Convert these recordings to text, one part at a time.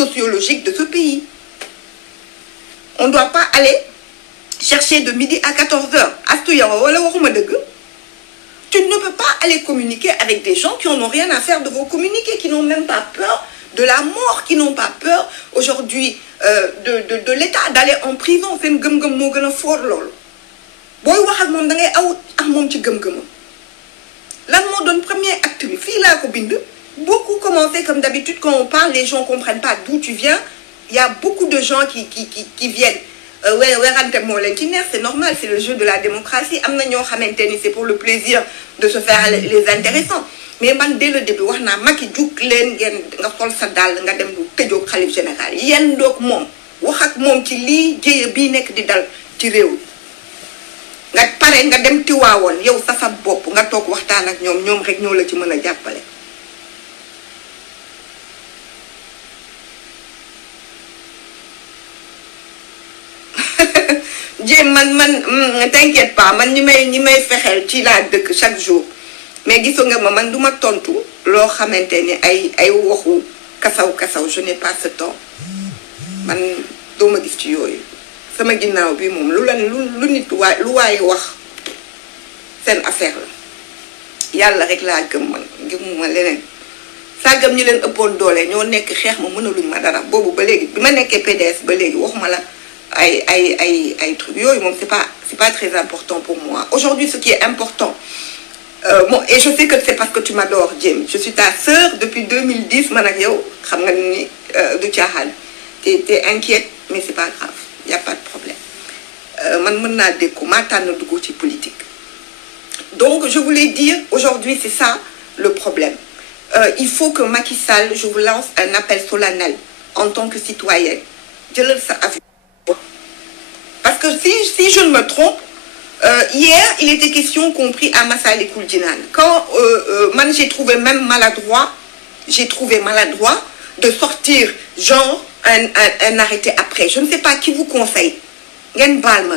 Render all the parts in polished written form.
sociologique de ce pays. On ne doit pas aller chercher de midi à 14h. Tu ne peux pas aller communiquer avec des gens qui n'ont rien à faire de vos communiqués, qui n'ont même pas peur de la mort, qui n'ont pas peur aujourd'hui de l'État, d'aller en prison. C'est une gum-gum mo gëna fort lol. Boy wax ak mom da ngay aw ak mom ci gëm-gëmam. Lan mo doon premier acte bi fi la ko bind. Beaucoup commencé comme d'habitude quand on parle, les gens comprennent pas d'où tu viens. Il y a beaucoup de gens qui viennent. C'est normal, c'est le jeu de la démocratie. C'est pour le plaisir de se faire les intéressants. Mais dès le début, je t'inquiète pas, man ñi may fexel ci la dëkk chaque jour mais gisso nga ma man duma tontu lo xamanteni ay waxu kasaw je n'ai pas ce temps man duma gis ci yoyu sama ginnaw bi mom lu nit lu way wax sen affaire la yalla rek la gëm man gëmuma leneen sa gëm ñi leen ëppoon doole ñoo nekk xeex ma mënaluñ ma dara bobu ba légui bima nekké PDS ba légui waxuma la ay trucs c'est pas très important pour moi. Aujourd'hui, ce qui est important, bon, et je sais que c'est parce que tu m'adores, Jim. Je suis ta sœur depuis 2010, Managio, de Tchahan. T'es inquiète, mais c'est pas grave, il n'y a pas de problème. Politique. Donc, je voulais dire, aujourd'hui, c'est ça le problème. Il faut que Macky Sall, je vous lance un appel solennel en tant que citoyenne. Je le sais. Parce que si je ne me trompe, hier, il était question compris à Massaly Kouldinan. Quand j'ai trouvé même maladroit de sortir genre un arrêté après. Je ne sais pas qui vous conseille.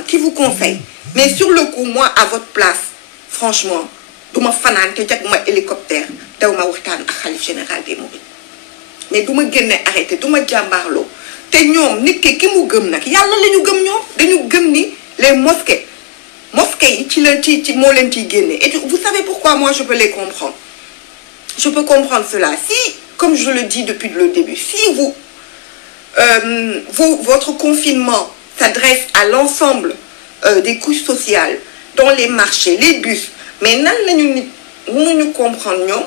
Qui vous conseille. Mais sur le coup, moi, à votre place, franchement, je me hélicoptère, je me Khalife général des Mourides. Mais je me arrêté, je me jambarlo. Té ñom nit ki mu gëm nak yalla lañu gëm ñom dañu gëm ni les mosquées ci la ci mo leen ci génné et vous savez pourquoi moi je peux les comprendre. Je peux comprendre cela si comme je le dis depuis le début si votre confinement s'adresse à l'ensemble des couches sociales dans les marchés les bus mais nan lañu nit mënuñu comprendre ñom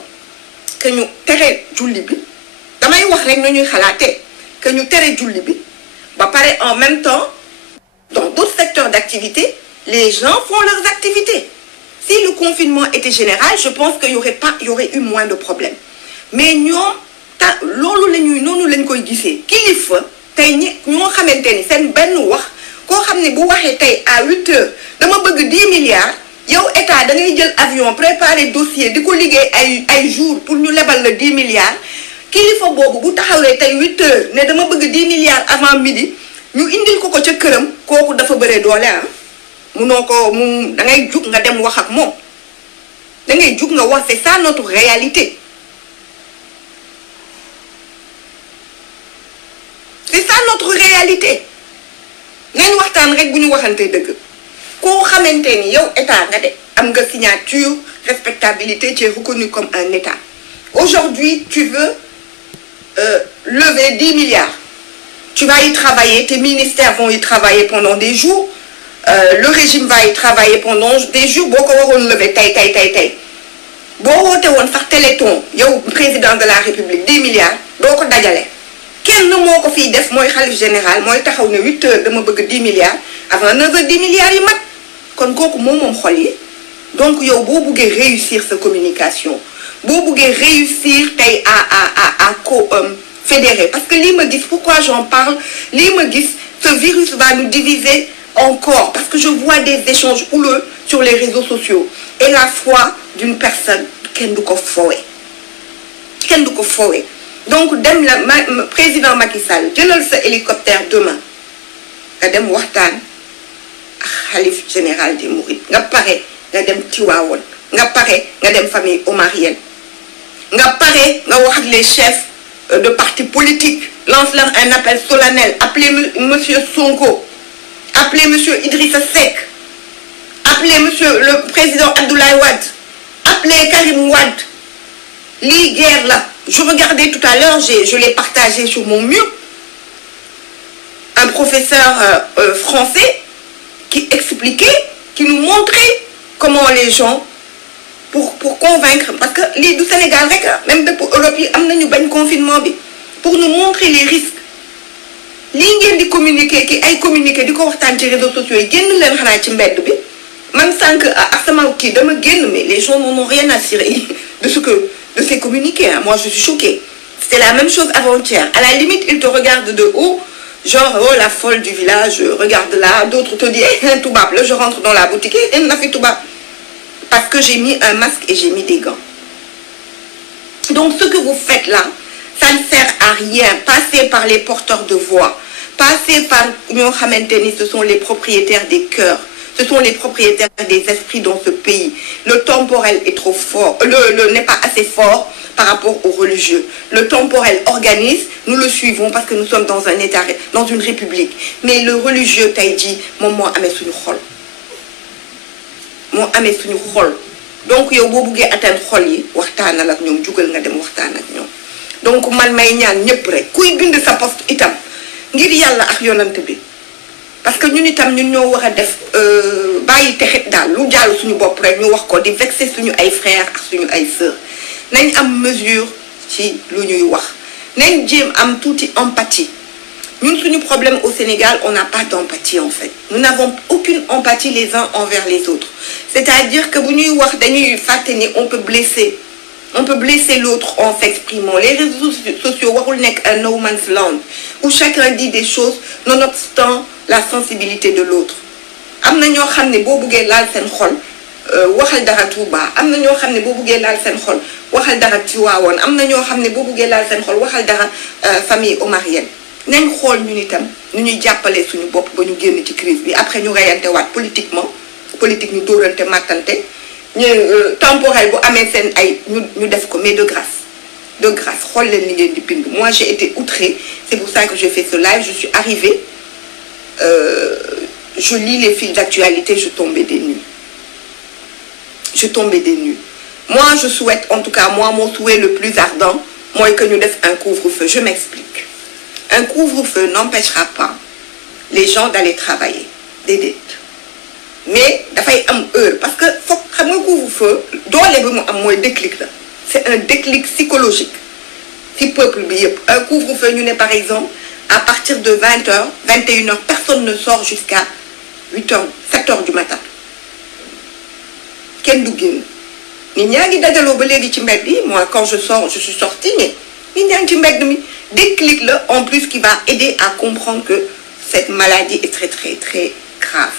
que ñu téré julli bi damay wax rek nañuy xalaté que nous terre julli bi ba paré en même temps dans d'autres secteurs d'activité les gens font leurs activités. Si le confinement était général je pense qu'il y aurait eu moins de problèmes mais ñom lolu lañuy nonu lañ koy gissé kilifa tay ñoo xamanteni sen benn wax ko xamné bu waxé tay à 8h dama bëgg 10 milliards yow état da ngay jël avion préparer dossier diko liggéey ay jours pour ñu lébal le 10 milliards kilifa bobu bu taxawé tay 8h né dama bëgg 10 milliards avant midi ñu indil ko ca kërëm koku dafa bëré doolé ah munoko mu da ngay juk nga dem wax ak mom da ngay juk nga wax c'est ça notre réalité c'est ça notre réalité nañ waxtaan rek bu ñu waxanté dëgg ko xamanteni yow état nga dé am nga signature respectabilité tu es reconnu comme un état aujourd'hui tu veux lever 10 milliards. Tu vas y travailler, tes ministères vont y travailler pendant des jours, le régime va y travailler pendant des jours, beaucoup vont lever, beaucoup vont faire téléthon, yo président de la République, 10 milliards, beaucoup d'ailleurs. Quel nom qu'on fait def, moi, Khalife général, moi, t'as 8 heures de me 10 milliards, avant 9 heures 10 milliards, il m'a kon kooku moom xol donc yow boo bëggee réussir sa communication boo bëggee réussir tey à fédérer parce que lii ma gis pourquoi j'en parle lii ma gis ce virus va nous diviser encore parce que je vois des échanges houleux sur les réseaux sociaux et la foi d'une personne kenn du ko fowe donc dem la président Macky Sall jëlal sa hélicoptère demain nga dem waxtaan Khalife général des Mourides nga pare nga dem Tivaouane nga pare nga dem famille omarienne nga pare nga wax les chefs de partis politiques lance-leur un appel solennel. Appelez monsieur Sonko, appelez monsieur Idrissa Seck, appelez monsieur le président Abdoulaye Wade, appelez Karim Wade. Les guerres là, je regardais tout à l'heure, je l'ai partagé sur mon mur, un professeur français qui expliquait, qui nous montrait comment les gens, pour convaincre, parce que les du Sénégal, même pour l'Europe, il y a un confinement, pour nous montrer les risques. Les gens qui communiquent, qui communiquent, qui communiquent sur les réseaux sociaux, ils gagnent leur hanach ci mbedd bi. Man sank asama ki dama génn, mais les gens n'ont rien à cirer de ces communiqués. Hein. Moi, je suis choquée. C'était la même chose avant-hier. À la limite, ils te regardent de haut, genre, oh, la folle du village, regarde là. D'autres te disent, hey, tout bas. Là, je rentre dans la boutique, et on a fait tout bas. Parce que j'ai mis un masque et j'ai mis des gants. Donc, ce que vous faites là, ça ne sert à rien. Passez par les porteurs de voix. Passez par, ce sont les propriétaires des cœurs. Ce sont les propriétaires des esprits dans ce pays. Le temporel est trop fort, n'est pas assez fort par rapport aux religieux. Le temporel organise, nous le suivons parce que nous sommes dans un état, dans une république. Mais le religieux, t'as dit, moi, amé suñu xol. Moi, amé suñu xol. Donc, yow bo buggé atteindre xol yi, waxtaanal ak ñoom, jugal nga dem waxtaan ak ñoom. Donc, man may ñaan ñëpp rek, kuy bind sa poste itam, ngir yàlla ak yonante bi. Parce que nous ñoo wara def bayyi texit dal lu jall suñu bop rek ñu wax ko di vexer suñu ay frères ak suñu ay sœurs nañ am mesure ci lu ñuy wax nañ jëm am touti empathie ñun suñu problème au Sénégal on n'a pas d'empathie en fait nous n'avons aucune empathie les uns envers les autres c'est-à-dire que bu ñuy wax dañuy faté ni on peut blesser l'autre en s'exprimant. Les réseaux sociaux warul nek un no man's land où chacun dit des choses nonobstant la sensibilité de l'autre. Amna ñoo xamné bo buggé laal sen xol waxal dara Touba amna ñoo xamné bo buggé laal sen xol waxal dara Tivaouane amna ñoo xamné bo buggé laal sen xol waxal dara famille omarienne. Nañ xol ñun itam ñu ñuy jappalé suñu bop ba ñu génn ci crise bi après ñu rayante waat politique ñu dóorante matante ñu temporel bu amé sen ay ñu def ko mais de grâce xol leen li ngeen di bind. Moi j'ai été outrée, c'est pour ça que j'ai fait ce live. Je suis arrivée, je lis les fils d'actualité, je tombais des nues. Moi je souhaite, en tout cas moi mon souhait le plus ardent, moi que nous fassions un couvre-feu. Je m'explique. Un couvre-feu n'empêchera pas les gens d'aller travailler, des dettes. Mais il faut am heure parce que faut xam nga couvre-feu doole bi mu am moy déclic la. C'est un déclic psychologique. Si peuple bi yépp un couvre-feu ñu né par exemple à partir de 20h, 21h, personne ne sort jusqu'à 8h, 7h du matin. Ken du génn. Nit ñaa ngi dajaloo ba légui ci mbedd yi. Moi quand je sors, je suis sortie mais nit ñaa ngi ci mbedd mi. Déclic là en plus qui va aider à comprendre que cette maladie est très très très grave.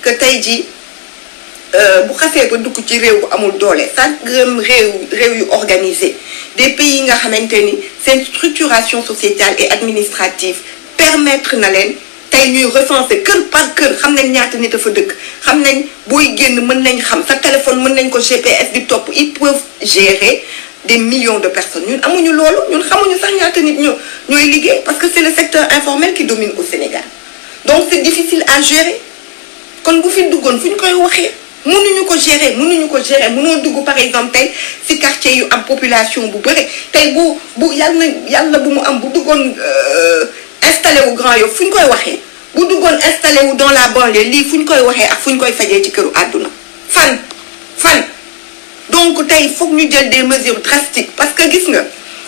Que tey jii bu xasee ba dugg ci réew amul doole sax gëm réew yu organisé des pays nga xamanteni seen structuration sociétale et administrative permettre na leen tey ñuy recenser kër par kër xam nañ ñaata nit a fa dëkk xam nañ booy génn mën nañ xam sa téléphone mën nañ ko GPS di topp ils peuvent gérer des millions de personnes ñun amuñu loolu ñun xamuñu sax ñaata nit ñooy liggéey parce que c'est le secteur informel qui domine au Sénégal donc c'est difficile à gérer. Quand vous faites du gon, vous ne pouvez pas gérer, mënoo dugg par exemple tey si quartier yu am population bu bëri tey bu yàlla bu mu am bu duggoon installé wu Grand Yoff fu ñu koy waxee bu duggoon installé wu dans la banlieue lii fu ñu koy waxee ak fu ñu koy fajee ci këru àdduna fan donc tey foog ñu jël des mesures drastiques parce que gis nga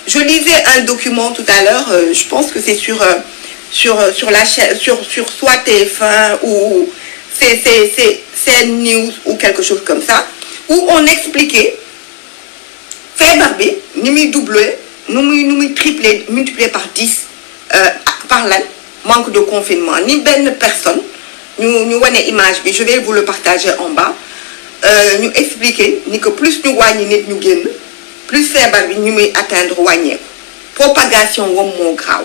je lisais un document tout à l'heure je pense que c'est sur la chaîne sur soit TF1 ou c'est news ou quelque chose comme ça où on expliquait feebar bi ni muy doubler nu muy tripler multiplier par 10 par lan manque de confinement ni benn personne ñu wane image bi je vais vous le partager en bas ñu expliquer ni que plus ñu wàññi nit ñu génn plus feebar bi ñu muy atteindre wàññeeku propagation wom moo graaw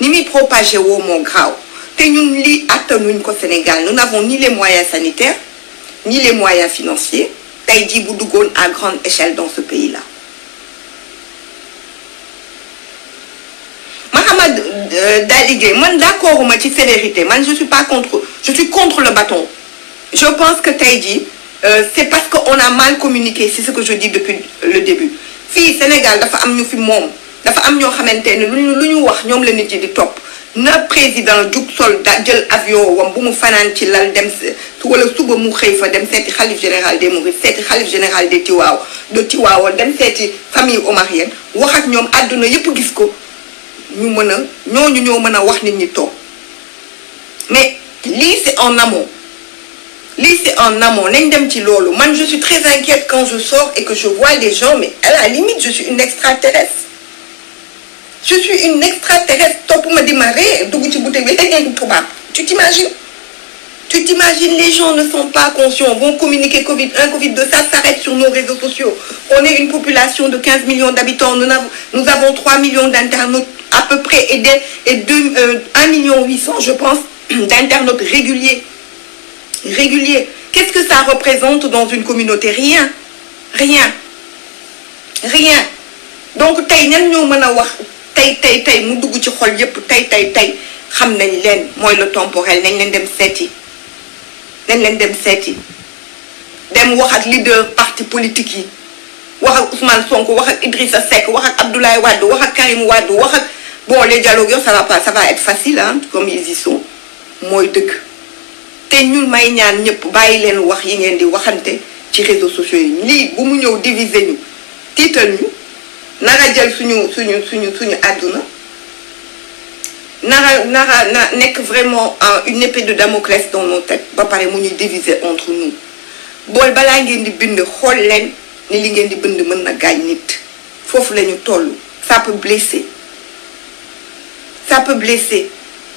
ni muy propager wom moo graaw te ñun li attanuñ ko Sénégal nous n'avons ni les moyens sanitaires ni les moyens financiers tey jii bu duggoon à grande échelle dans ce pays-là Mama Dali Gueye man d'accord ma ci sévérité man je suis contre le bâton. Je pense que tey jii c'est parce que on a mal communiqué, c'est ce que je dis depuis le début. Fii Sénégal dafa am ñu fi moom dafa am ñoo xamante ne lu ñu wax ñoom la nit yi di topp na président jug sol jël avion wam bu mu fanaan ci lal dem wala suba mu xëy fa dem seeti xalif général des Mourides seeti xalif général des Tiwaawo dem seeti famille omarienne wax ak ñoom àdduna yépp gis ko ñu mën a ñoo mën a wax nit ñi toog mais lii c'est en amont. Lii c'est en amont nañ dem ci loolu man je suis très inquiète quand je sors et que je vois les gens mais à la limite je suis une extraterrestre topp ma di ma ree dugg ci bouteille bi ngeen tubaab tu t'imagines les gens ne sont pas conscients vont communiquer Covid-1 Covid-2 ça s'arrête sur nos réseaux sociaux on est une population de 15 millions d'habitants nous avons 3 millions d'internautes à peu près et 1,8 million je pense d'internautes réguliers. Qu'est-ce que ça représente dans une communauté? Rien. Donc tey ñan ñoo mën a wax tey mu dugg ci xol yépp tey xam nañ leen mooy le temporel nañ leen dem seeti dem wax ak leader parti politique yi wax ak Ousmane Sonko wax ak Idrissa Seck wax ak Abdoulaye Wade wax ak Karim Wade wax ak bon les dialogues ça va être facile hein comme ils y sont mooy dëgg. te ñun may ñaan ñëpp bàyyi leen wax yi ngeen di waxante ci réseaux sociaux yi lii bu mu ñëw diviser ñu tiital ñu nara jël suñu àdduna nara nekk vraiment une épée de Damoclès dans nos têtes ba pare mu ñuy diviser entre nous bool balaa ngeen di bind xool leen ni li ngeen di bind mën na gaañ nit foofu la ñu toll ça peut blesser.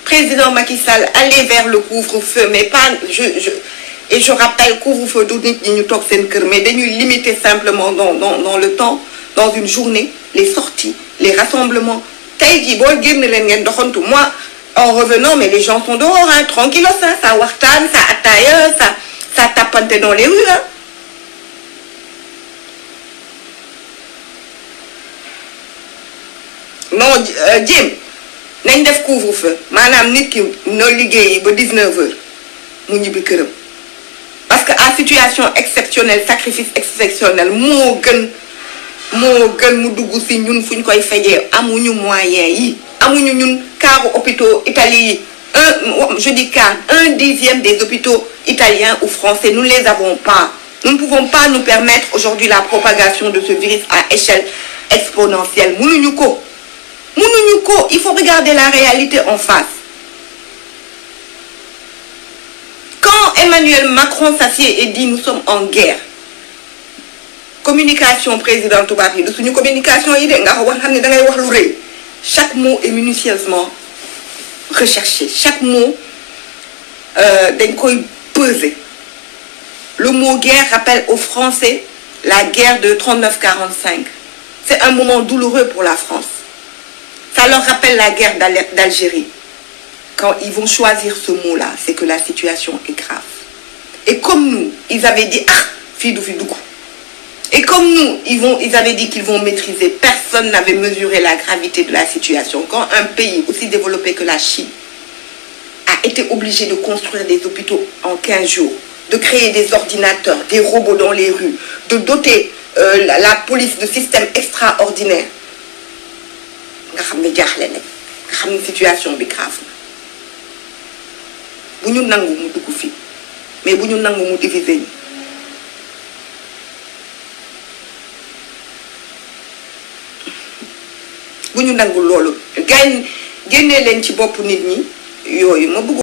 Président Macky Sall aller vers le couvre-feu mais pas je rappelle couvre-feu du nit ñi ñu toog seen kër mais dañuy limiter simplement dans le temps dans une journée les sorties les rassemblements tey jii boo génn leen ngeen doxantu moi en revenant mais les gens sont dehors hein tranquillos hein ça waxtaan ça ataaya ça tapante dans les rues hein. Non Jim nañ def couvre-feu maanaam nit ki noo liggéeyi ba 19h mu ñibbi këram parce que à situation exceptionnelle sacrifice exceptionnel moo gën mu dugg si ñun fu ñu koy fejee amuñu moyens yi amuñu ñun kaaru hôpitaux Italie yi je dis quart 1/10 des hôpitaux italiens ou français nous ne les avons pas nous ne pouvons pas nous permettre aujourd'hui la propagation de ce virus à échelle exponentielle mënuñu ko il faut regarder la réalité en face. Quand Emmanuel Macron s'assied et dit nous sommes en guerre communication président tubaab yi du suñu communication yi de nga wax xam ne da ngay wax lu rëy chaque mot est minutieusement recherché chaque mot dañ koy peser le mot guerre rappelle aux Français la guerre de 39-45 c'est un moment douloureux pour la France. Ça leur rappelle la guerre d'Algérie. Quand ils vont choisir ce mot-là, c'est que la situation est grave. Et comme nous, ils avaient dit, fidou. Et comme nous, ils avaient dit qu'ils vont maîtriser. Personne n'avait mesuré la gravité de la situation. Quand un pays aussi développé que la Chine a été obligé de construire des hôpitaux en 15 jours, de créer des ordinateurs, des robots dans les rues, de doter la police de systèmes extraordinaires, nga xam ne jaaxle ne nga xam ne situation bi grave na bu ñu nangu mu dugg fii mais bu ñu nangu mu diviser ñu bu ñu nangu loolu génnee leen ci bopp nit ñi yooyu ma bëgg